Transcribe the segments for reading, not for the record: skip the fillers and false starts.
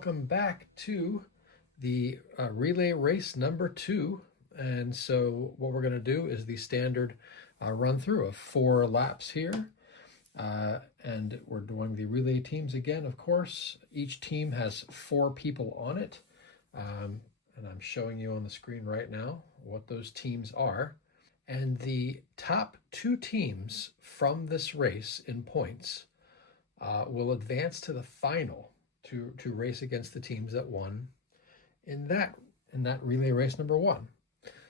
welcome back to the relay race number 2. And so what we're going to do is the standard run through of 4 laps here. And we're doing the relay teams again, of course. Each team has 4 people on it. And I'm showing you on the screen right now what those teams are. And the top 2 teams from this race in points will advance to the final to race against the teams that won in that relay race number 1.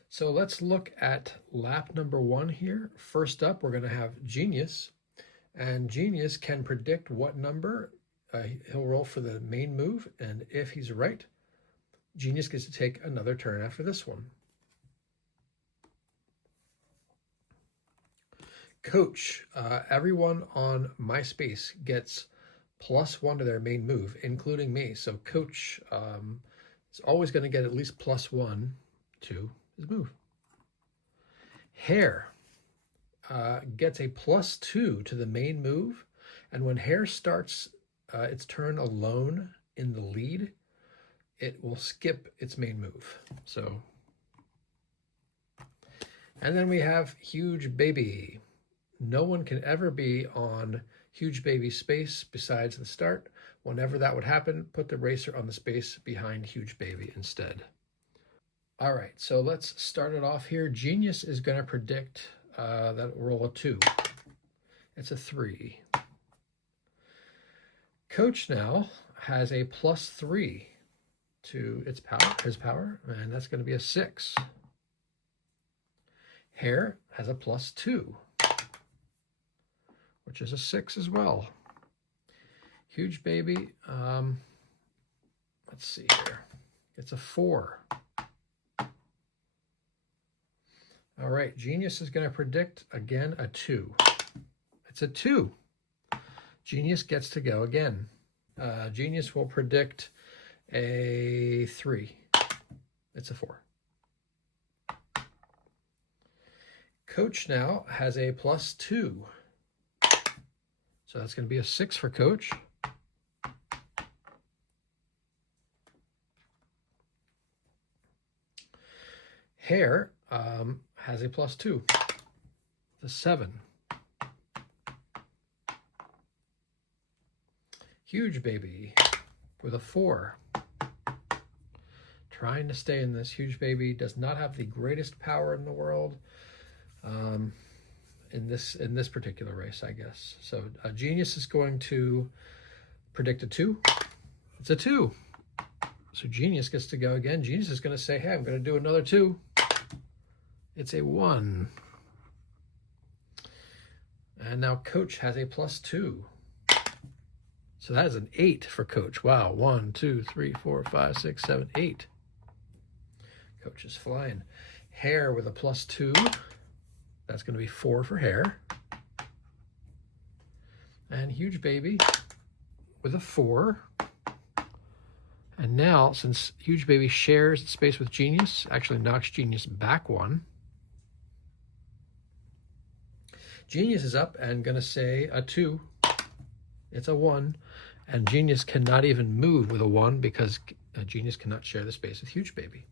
So let's look at lap number 1 here. First up, we're going to have Genius, and Genius can predict what number he'll roll for the main move, and if he's right, Genius gets to take another turn after this one. Coach, everyone on MySpace gets +1 to their main move, including me. So Coach is always going to get at least +1 to his move. Hare gets a +2 to the main move, and when Hare starts its turn alone in the lead, it will skip its main move. So, and then we have Huge Baby. No one can ever be on Huge Baby's space besides the start. Whenever that would happen, put the racer on the space behind Huge Baby instead. All right, so let's start it off here. Genius is going to predict that roll a 2. It's a 3. Coach now has a +3 to his power, and that's going to be a 6. Hare has a +2. Which is a 6 as well. Huge Baby, let's see here. It's a 4. All right, Genius is going to predict, again, a 2. It's a 2. Genius gets to go again. Genius will predict a 3. It's a 4. Coach now has a +2. So that's going to be a 6 for Coach. Hare has a +2. The 7. Huge Baby with a 4. Trying to stay in this. Huge Baby does not have the greatest power in the world. In this particular race, I guess. So Genius is going to predict a 2. It's a 2. So Genius gets to go again. Genius is going to say, hey, I'm going to do another 2. It's a 1. And now Coach has a +2. So that is an 8 for Coach. Wow, 1, 2, 3, 4, 5, 6, 7, 8. Coach is flying. Hare with a +2. That's going to be 4 for Hare. And Huge Baby with a 4. And now, since Huge Baby shares space with Genius, actually knocks Genius back 1. Genius is up and going to say a 2. It's a 1. And Genius cannot even move with a 1 because Genius cannot share the space with Huge Baby.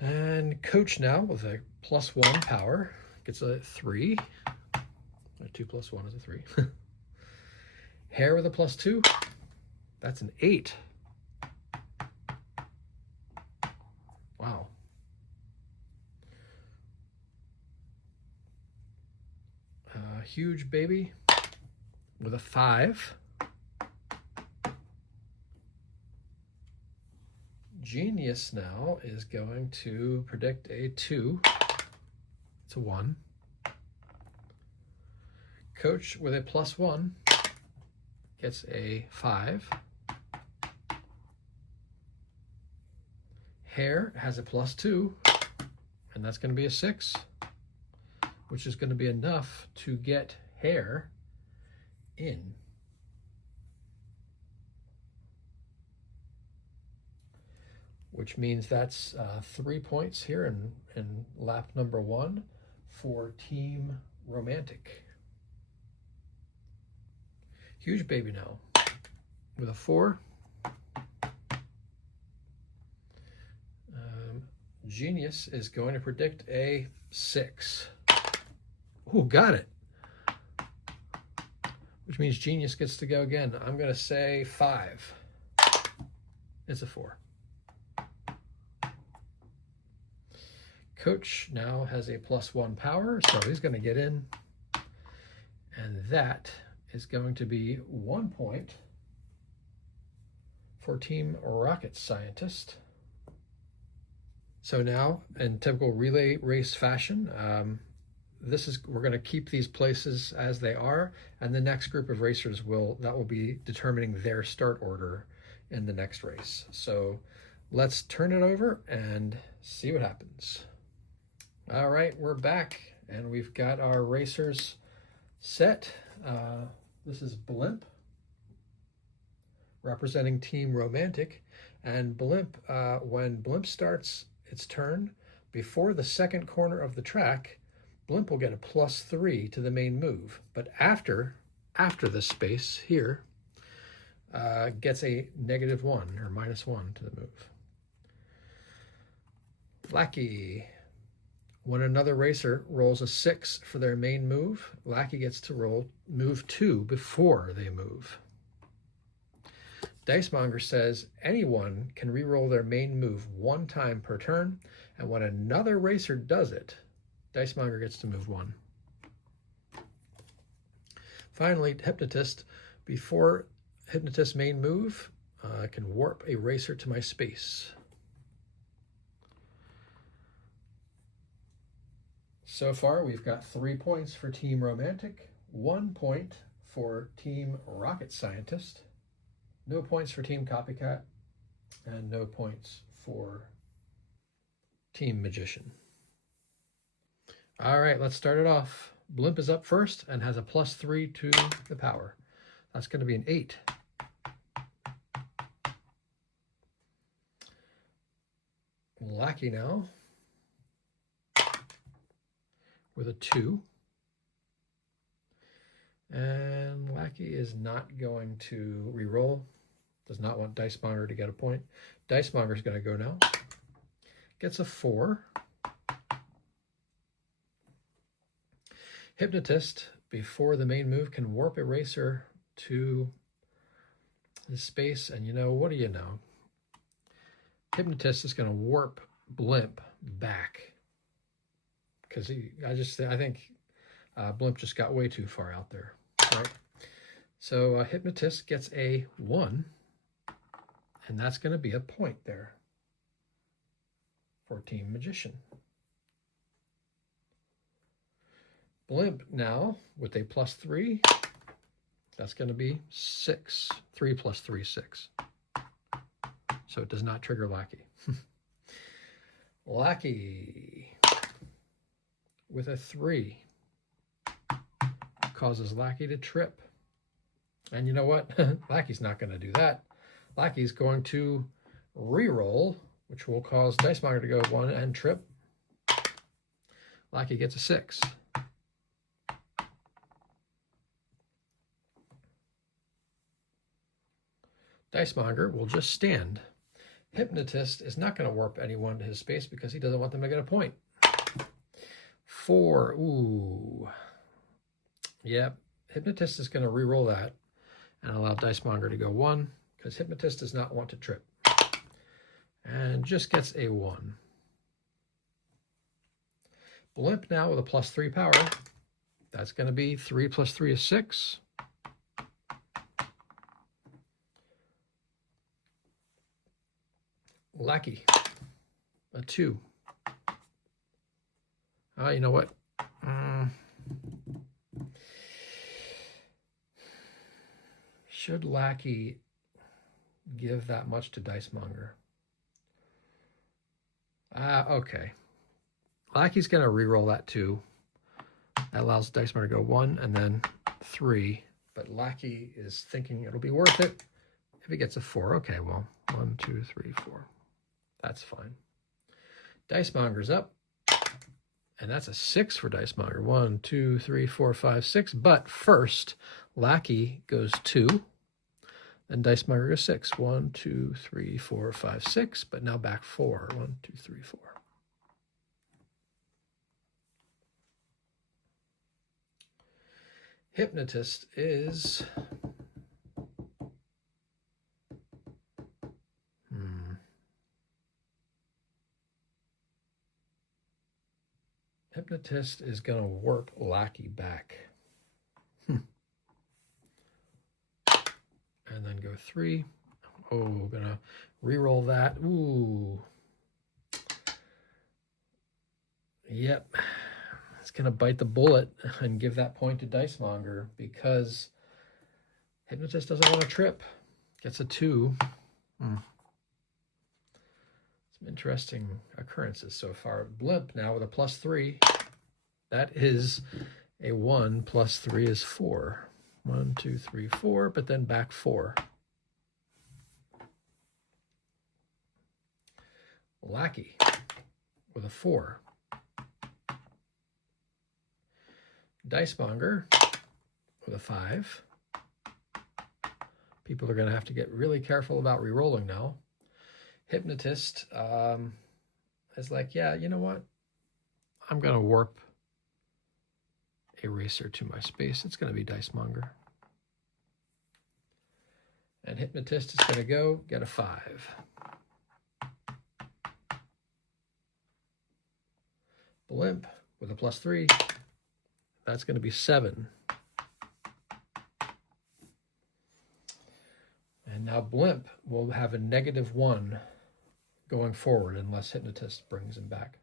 And Coach now with a +1 power gets a 3. A 2 + 1 is a 3. Hare with a +2. That's an 8. Wow. Huge Baby with a 5. Genius now is going to predict a 2. It's a 1. Coach with a +1 gets a 5. Hare has a +2, and that's going to be a 6, which is going to be enough to get Hare in. Which means that's 3 points here in lap number 1 for Team Romantic. Huge Baby now with a 4. Genius is going to predict a 6. Oh, got it. Which means Genius gets to go again. I'm going to say 5. It's a 4. Coach now has a +1 power, so he's going to get in. And that is going to be 1 point for Team Rocket Scientist. So now, in typical relay race fashion, we're going to keep these places as they are, and the next group of racers will be determining their start order in the next race. So let's turn it over and see what happens. All right, we're back, and we've got our racers set. This is Blimp representing Team Romantic, and Blimp, when Blimp starts its turn before the second corner of the track, Blimp will get a +3 to the main move, but after this space here, gets a -1 or -1 to the move. Lackey. When another racer rolls a 6 for their main move, Lackey gets to roll move 2 before they move. Dicemonger says anyone can re-roll their main move 1 time per turn, and when another racer does it, Dicemonger gets to move 1. Finally, Hypnotist, before Hypnotist's main move, can warp a racer to my space. So far, we've got 3 points for Team Romantic, 1 point for Team Rocket Scientist, no points for Team Copycat, and no points for Team Magician. All right, let's start it off. Blimp is up first and has a +3 to the power. That's going to be an 8. Lackey now with a 2. And Lackey is not going to re-roll. Does not want Dicemonger to get a point. Dicemonger is going to go now. Gets a 4. Hypnotist, before the main move, can warp a racer to the space. And you know, what do you know? Hypnotist is going to warp Blimp back. Because I think Blimp just got way too far out there. Right? So Hypnotist gets a 1, and that's going to be a point there for Team Magician. Blimp now with a +3, that's going to be 6. 3 + 3, 6. So it does not trigger Lackey. Lackey with a 3 causes Lackey to trip. And you know what? Lackey's not going to do that. Lackey's going to re-roll, which will cause Dicemonger to go 1 and trip. Lackey gets a 6. Dicemonger will just stand. Hypnotist is not going to warp anyone to his space because he doesn't want them to get a point. 4. Ooh. Yep. Hypnotist is going to re-roll that and allow Dicemonger to go 1 because Hypnotist does not want to trip. And just gets a 1. Blimp now with a +3 power. That's going to be 3 + 3 is 6. Lackey, a 2. You know what? Should Lackey give that much to Dicemonger? Okay. Lackey's going to re-roll that 2. That allows Dicemonger to go 1 and then 3. But Lackey is thinking it'll be worth it if he gets a 4. Okay, well, 1, 2, 3, 4. That's fine. Dicemonger's up. And that's a 6 for Dicemonger. 1, 2, 3, 4, 5, 6. But first, Lackey goes 2. And Dicemonger goes 6. 1, 2, 3, 4, 5, 6. But now back 4. 1, 2, 3, 4. Hypnotist is... Hypnotist is going to warp Lackey back. And then go 3. Oh, we're going to re-roll that. Ooh. Yep. It's going to bite the bullet and give that point to Dicemonger because Hypnotist doesn't want to trip. Gets a 2. Some interesting occurrences so far. Blimp now with a +3. That is a 1 plus 3 is 4. 1, 2, 3, 4, but then back 4. Lackey with a 4. Dicemonger with a 5. People are going to have to get really careful about re-rolling now. Hypnotist is like, yeah, you know what? I'm going to warp Eraser to my space. It's going to be Dicemonger. And Hypnotist is going to go get a 5. Blimp with a +3. That's going to be 7. And now Blimp will have a -1 going forward unless Hypnotist brings him back.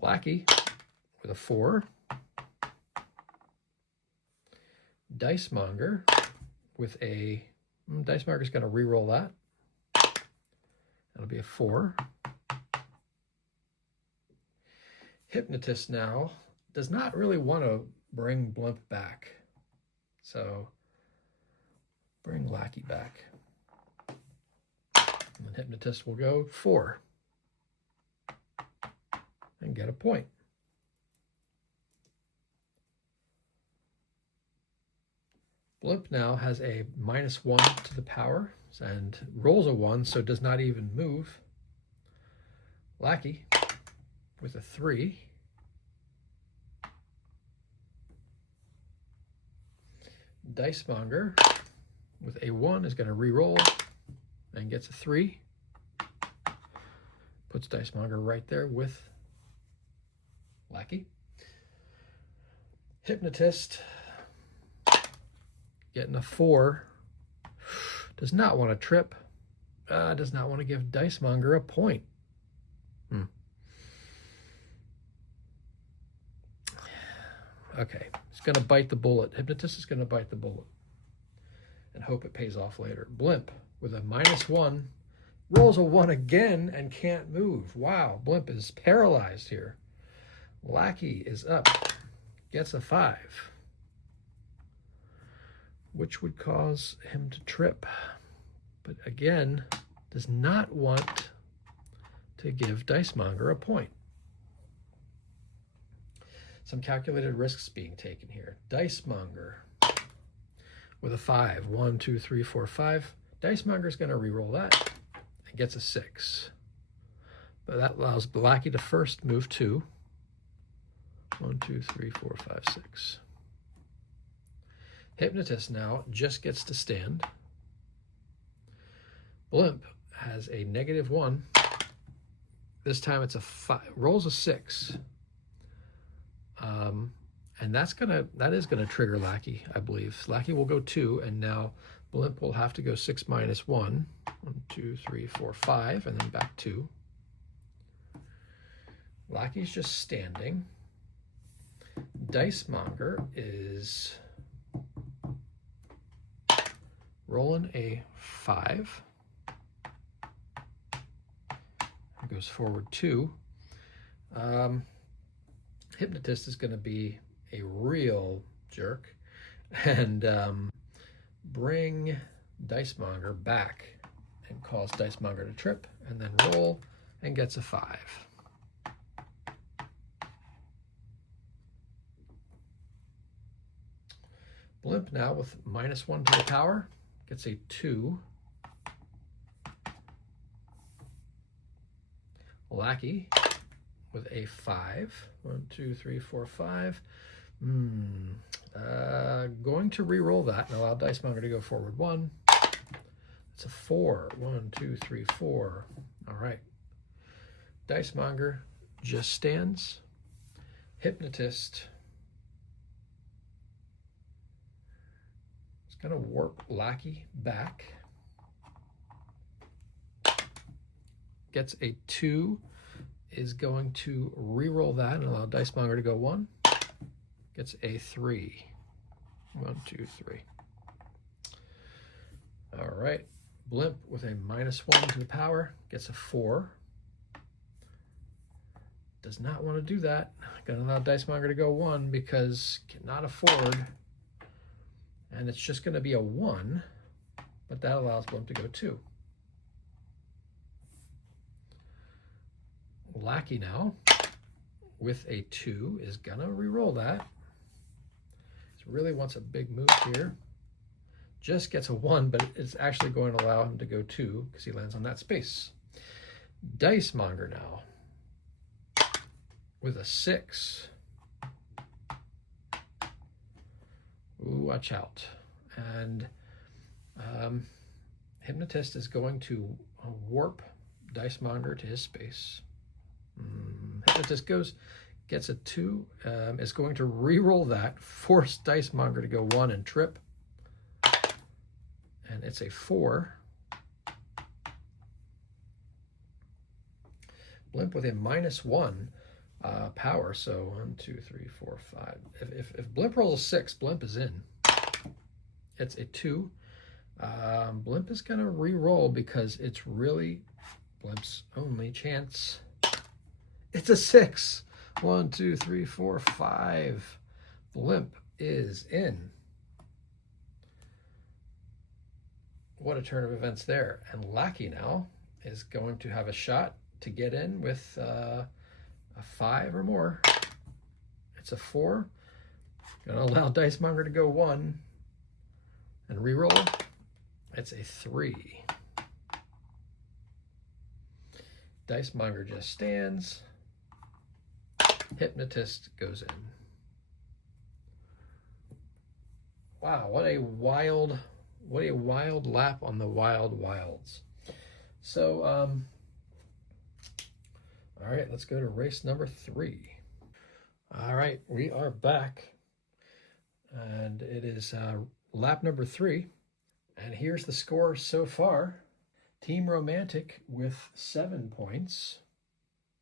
Lackey with a 4. Dicemonger with a... Dicemonger's going to re-roll that. That'll be a 4. Hypnotist now does not really want to bring Blimp back. So bring Lackey back. And then Hypnotist will go 4 and get a point. Blimp now has a -1 to the power and rolls a 1, so does not even move. Lackey with a 3. Dicemonger with a 1 is going to re-roll and gets a 3. Puts Dicemonger right there with Lackey. Hypnotist getting a 4. Does not want to trip. Does not want to give Dicemonger a point. Okay, it's going to bite the bullet. Hypnotist is going to bite the bullet and hope it pays off later. Blimp with a -1 rolls a 1 again and can't move. Wow, Blimp is paralyzed here. Lackey is up, gets a 5, which would cause him to trip, but again, does not want to give Dicemonger a point. Some calculated risks being taken here. Dicemonger with a 5. 1, 2, 3, 4, 5. Dicemonger is going to re-roll that and gets a 6. But that allows Lackey to first move 2. 1, 2, 3, 4, 5, 6. Hypnotist now just gets to stand. Blimp has a -1. This time it's a 5. Rolls a 6. And that is gonna trigger Lackey, I believe. Lackey will go 2, and now Blimp will have to go 6 - 1. 1, 2, 3, 4, 5, and then back 2. Lackey's just standing. Dicemonger is rolling a 5. Goes forward 2. Hypnotist is going to be a real jerk and bring Dicemonger back and cause Dicemonger to trip, and then roll and gets a 5. Blimp now with -1 to the power gets a 2. Lackey with a 5. 1, 2, 3, 4, 5. Going to re-roll that and allow Dice Monger to go forward 1. It's a 4. 1, 2, 3, 4. All right. Dice Monger just stands. Hypnotist is going to warp Lackey back. Gets a 2, is going to re-roll that and allow Dice Monger to go 1. Gets a 3. 1, 2, 3. All right. Blimp with a -1 to the power gets a 4. Does not want to do that. Going to allow Dice Monger to go 1 because cannot afford. And it's just going to be a 1, but that allows Blimp to go 2. Lackey now with a 2 is going to re-roll that. He really wants a big move here. Just gets a 1, but it's actually going to allow him to go 2 because he lands on that space. Dice Monger now with a 6. Ooh, watch out. And Hypnotist is going to warp Dice Monger to his space. Hypnotist gets a 2, is going to re-roll that, force Dice Monger to go 1 and trip. And it's a 4. Blimp with a -1 power, so 1, 2, 3, 4, 5. If Blimp rolls a 6, Blimp is in. It's a 2. Blimp is going to re-roll because it's really Blimp's only chance. It's a 6. 1, 2, 3, 4, 5. Blimp is in. What a turn of events there. And Lackey now is going to have a shot to get in with a 5 or more. It's a 4. Going to allow Dice Monger to go 1 and re-roll. It's a 3. Dice Monger just stands. Hypnotist goes in. Wow, what a wild lap on the Wild Wilds. So, all right, let's go to race number 3. All right, we are back, and it is lap number 3, and here's the score so far. Team Romantic with 7 points.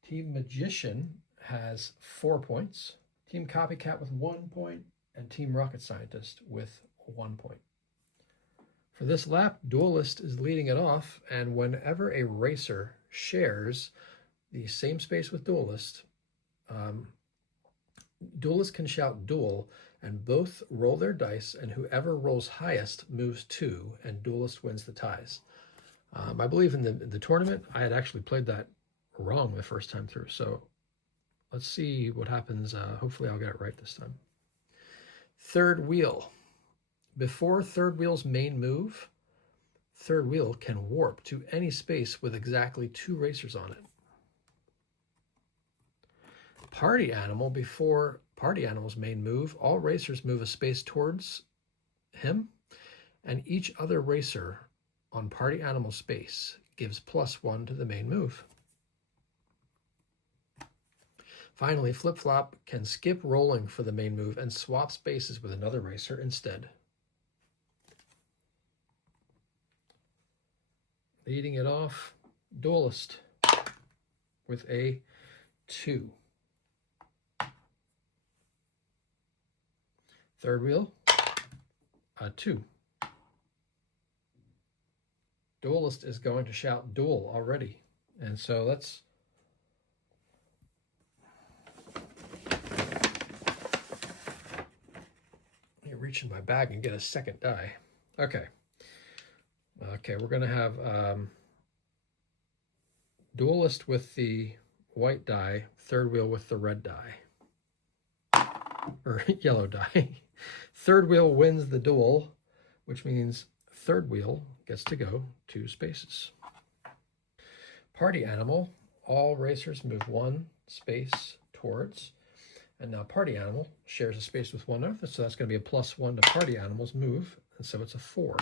Team Magician has 4 points. Team Copycat with 1 point, and Team Rocket Scientist with 1 point. For this lap, Duelist is leading it off, and whenever a racer shares the same space with Duelist, Duelist can shout duel, and both roll their dice, and whoever rolls highest moves 2, and Duelist wins the ties. I believe in the tournament, I had actually played that wrong the first time through, so let's see what happens. Hopefully I'll get it right this time. Third wheel. Before third wheel's main move, third wheel can warp to any space with exactly 2 racers on it. Party Animal. Before Party Animal's main move, all racers move a space towards him, and each other racer on Party Animal space gives +1 to the main move. Finally, Flip Flop can skip rolling for the main move and swap spaces with another racer instead. Leading it off, Duelist with a 2. Third wheel, a 2. Duelist is going to shout duel already. And so let's reach in my bag and get a second die. Okay, we're going to have Duelist with the white die, third wheel with the red die, or yellow die. Third wheel wins the duel, which means Third wheel gets to go 2 spaces. Party animal, all racers move 1 space towards. And now party animal shares a space with one other, so that's going to be a +1 to party animal's move, and so it's a 4.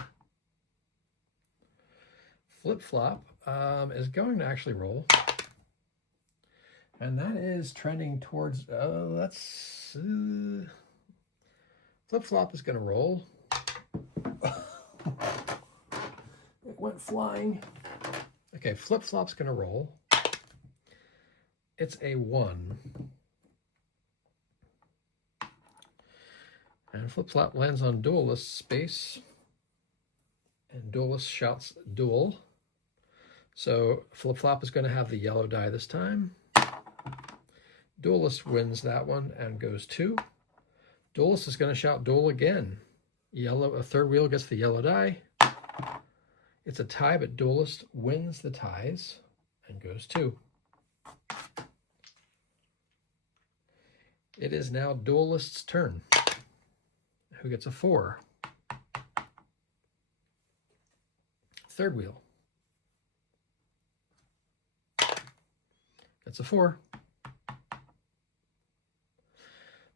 Flip-flop is going to actually roll, and that is trending towards, Flip-flop is going to roll. It went flying. Okay, flip-flop's going to roll. It's a 1. And flip-flop lands on duelist's space. And duelist shouts duel. So flip-flop is going to have the yellow die this time. Duelist wins that one and goes 2. Duelist is going to shout duel again. Yellow, a third wheel gets the yellow die. It's a tie, but duelist wins the ties and goes 2. It is now duelist's turn, who gets a 4. Third wheel gets a 4.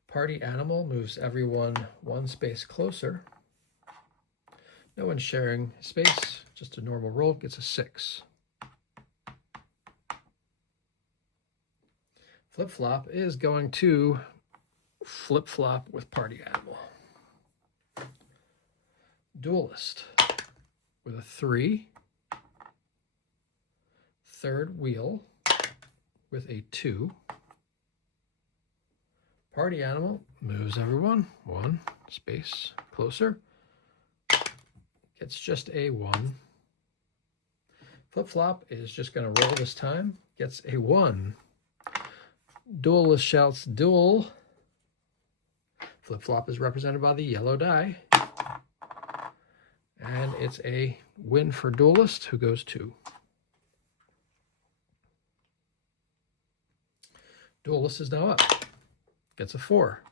Party animal moves everyone 1 space closer. No one's sharing space, just a normal roll, gets a 6. Flip-flop is going to flip-flop with party animal. Duelist with a 3. Third wheel with a 2. Party animal moves everyone 1 space closer. Gets just a 1. Flip-flop is just going to roll this time. Gets a 1. Duelist shouts duel. Flip-flop is represented by the yellow die. And it's a win for duelist, who goes 2. Duelist is now up. Gets a 4.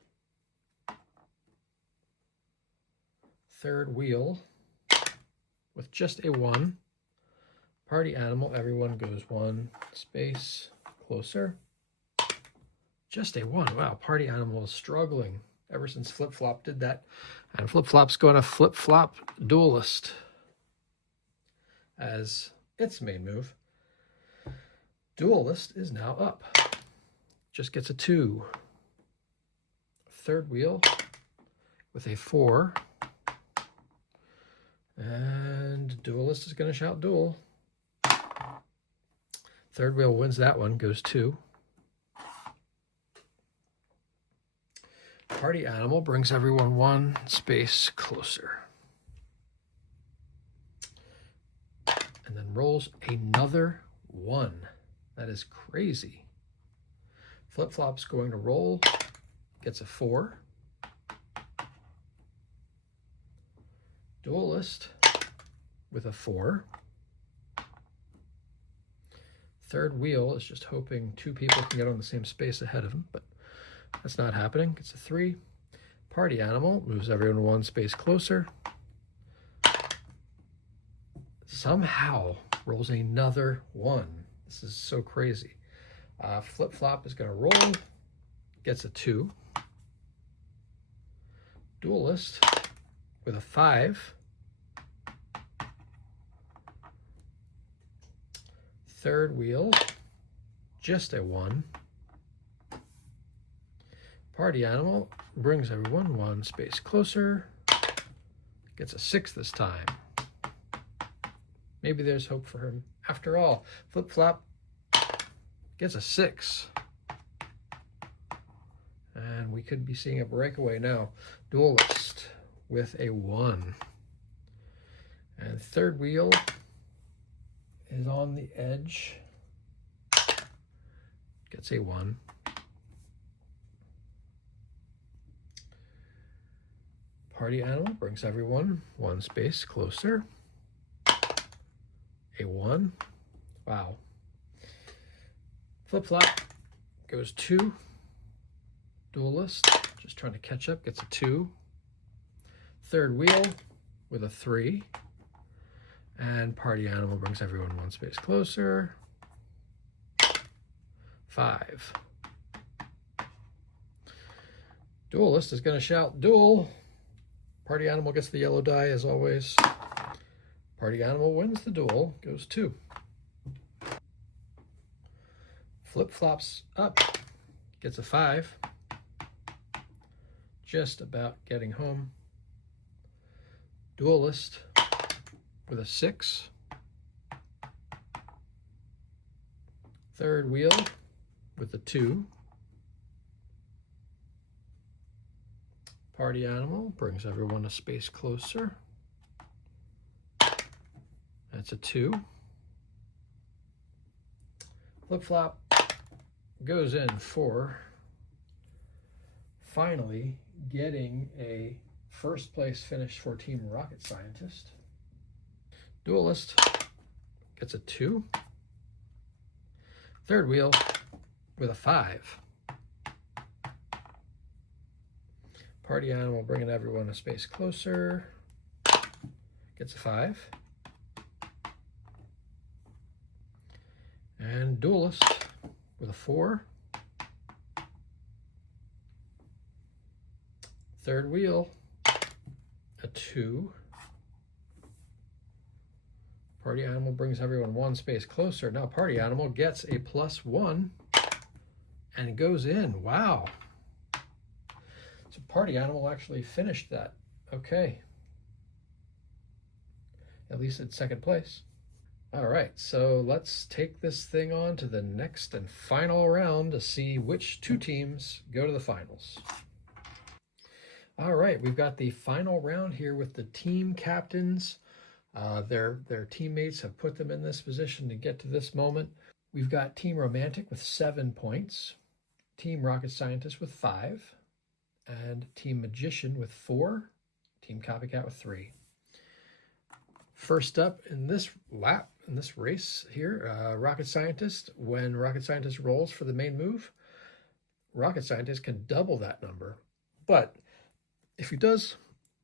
Third wheel with just a 1. Party animal, everyone goes 1 space closer. Just a 1. Wow, party animal is struggling ever since flip-flop did that. And flip-flop's going to flip-flop duelist as its main move. Duelist is now up. Just gets a 2. Third wheel with a 4. And duelist is going to shout duel. Third wheel wins that one, goes 2. Party animal brings everyone 1 space closer. And then rolls another 1. That is crazy. Flip-flop's going to roll. Gets a 4. Duelist with a 4. Third wheel is just hoping 2 people can get on the same space ahead of him, but that's not happening. It's a 3. Party animal moves everyone 1 space closer. Somehow rolls another 1. This is so crazy. Flip-flop is going to roll. Gets a 2. Duelist with a 5. Third wheel, just a 1. Party animal brings everyone 1 space closer. Gets a 6 this time. Maybe there's hope for him after all. Flip-flop gets a 6. And we could be seeing a breakaway now. Duelist with a 1. And third wheel is on the edge. Gets a 1. Party animal brings everyone 1 space closer. A 1. Wow. Flip-flop goes 2. Duelist, just trying to catch up, gets a 2. Third wheel with a 3. And Party Animal brings everyone one space closer. 5. Duelist is going to shout duel. Party Animal gets the yellow die as always. Party Animal wins the duel, goes 2. Flip flops up, gets a 5. Just about getting home. Duelist with a 6. Third wheel with a 2. Party Animal brings everyone a space closer. That's a 2. Flip flop goes in 4. Finally getting a first place finish for Team Rocket Scientist. Duelist gets a 2. Third wheel with a 5. Party Animal bringing everyone a space closer. Gets a 5. And Duelist with a 4. Third wheel, a 2. Party Animal brings everyone one space closer. Now Party Animal gets a +1 and goes in. Wow. So Party Animal actually finished that. Okay. At least in second place. All right, so let's take this thing on to the next and final round to see which 2 teams go to the finals. All right, we've got the final round here with the team captains. Their teammates have put them in this position to get to this moment. We've got Team Romantic with 7 points, Team Rocket Scientist with 5, and Team Magician with 4, Team Copycat with 3. First up in this lap, in this race here, Rocket Scientist, when Rocket Scientist rolls for the main move, Rocket Scientist can double that number. But if he does,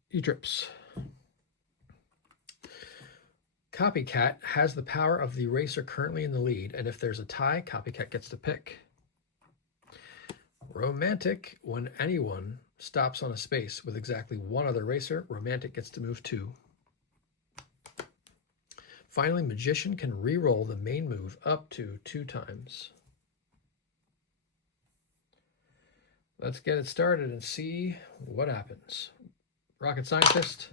he drips. Copycat has the power of the racer currently in the lead, and if there's a tie, Copycat gets to pick. Romantic, when anyone stops on a space with exactly one other racer, Romantic gets to move 2. Finally, Magician can re-roll the main move up to 2 times. Let's get it started and see what happens. Rocket Scientist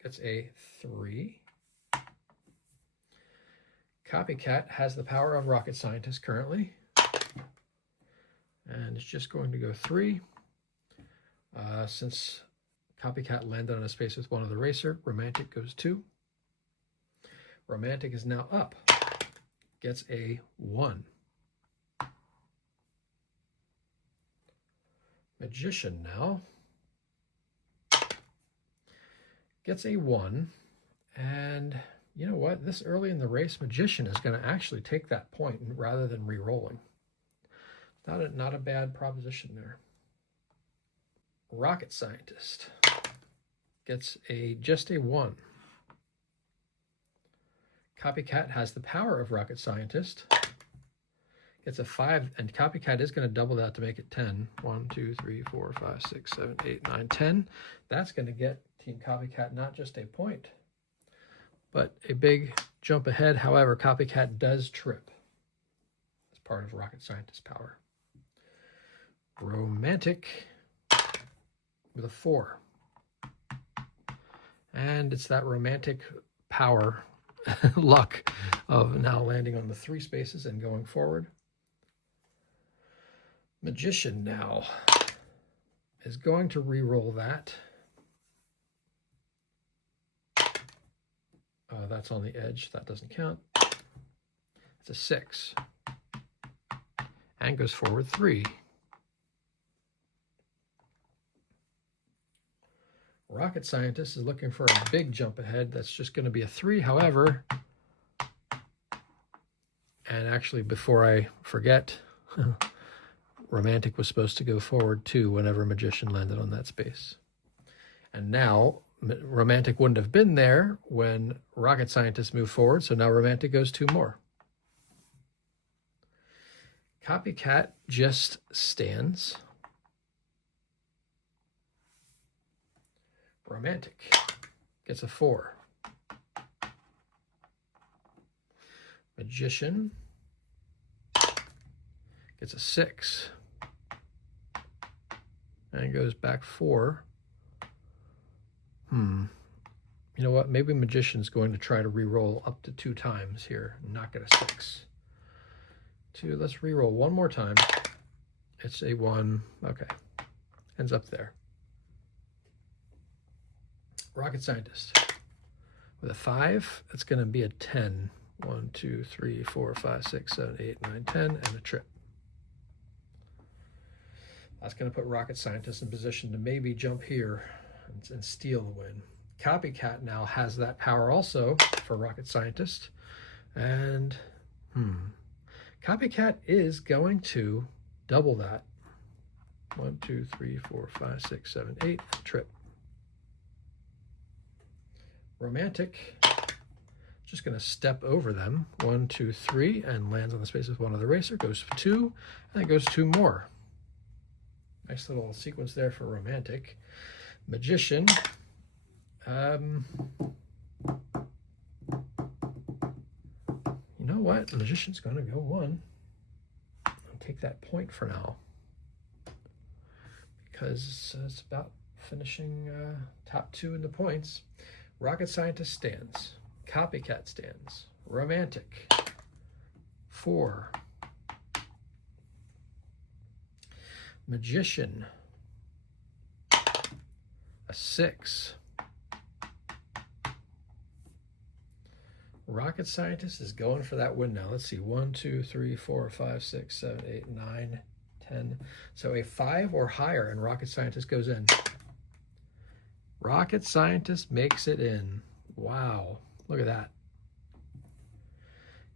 gets a 3. Copycat has the power of Rocket Scientist currently. And it's just going to go 3. Since Copycat landed on a space with one of the racer, Romantic goes 2. Romantic is now up. Gets a 1. Magician now gets a 1. And you know what? This early in the race, Magician is going to actually take that point rather than re-rolling. Not a bad proposition there. Rocket Scientist gets just a 1. Copycat has the power of Rocket Scientist. Gets a 5, and Copycat is going to double that to make it 10. 1, 2, 3, 4, 5, 6, 7, 8, 9, 10. That's going to get Team Copycat not just a point, but a big jump ahead. However, Copycat does trip as part of Rocket Scientist's power. Romantic with a 4. And it's that Romantic power luck of now landing on the 3 spaces and going forward. Magician now is going to re-roll that. That's on the edge. That doesn't count. It's a 6. And goes forward 3. Rocket Scientist is looking for a big jump ahead. That's just going to be a 3. However, and actually before I forget, Romantic was supposed to go forward 2 whenever Magician landed on that space. And now Romantic wouldn't have been there when Rocket Scientist moved forward, so now Romantic goes 2 more. Copycat just stands. Romantic gets a 4. Magician gets a 6. And goes back 4. You know what? Maybe Magician's going to try to re-roll up to 2 times here and not get a 6. 2, let's re-roll one more time. It's a 1. Okay. Ends up there. Rocket Scientist with a 5. That's going to be a 10. 1, 2, 3, 4, 5, 6, 7, 8, 9, 10, and a trip. That's going to put Rocket Scientist in position to maybe jump here and steal the win. Copycat now has that power also for Rocket Scientist. And, Copycat is going to double that. 1, 2, 3, 4, 5, 6, 7, 8, trip. Romantic, just going to step over them. 1, 2, 3, and lands on the space with one of the racer. Goes 2, and it goes 2 more. Nice little sequence there for Romantic. Magician. You know what? Magician's going to go 1. I'll take that point for now. Because it's about finishing top 2 in the points. Rocket Scientist stands. Copycat stands. Romantic. 4. Magician. A 6. Rocket Scientist is going for that win now. Let's see. 1, 2, 3, 4, 5, 6, 7, 8, 9, 10. So a 5 or higher, and Rocket Scientist goes in. Rocket Scientist makes it in. Wow. Look at that.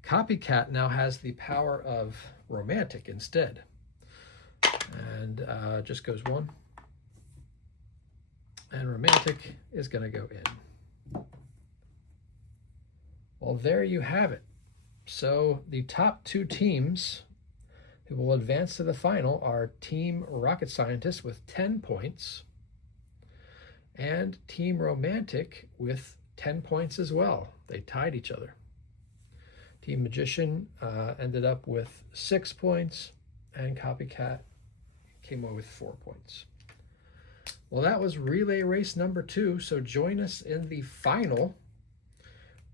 Copycat now has the power of Romantic instead. And just goes 1. And Romantic is going to go in. Well, there you have it. So the top 2 teams who will advance to the final are Team Rocket Scientist with 10 points and Team Romantic with 10 points as well. They tied each other. Team Magician ended up with 6 points, and Copycat came away with 4 points. Well, that was relay race number 2. So join us in the final,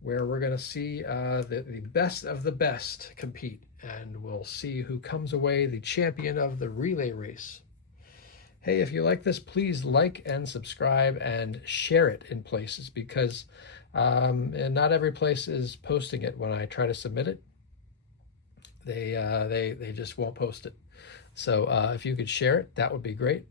where we're going to see the best of the best compete, and we'll see who comes away the champion of the relay race. Hey, if you like this, please like and subscribe and share it in places, because and not every place is posting it when I try to submit it. They just won't post it. So if you could share it, that would be great,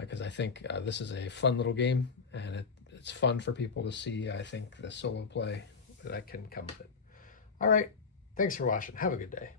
because I think this is a fun little game, and it's fun for people to see, I think, the solo play that can come with it. All right. Thanks for watching. Have a good day.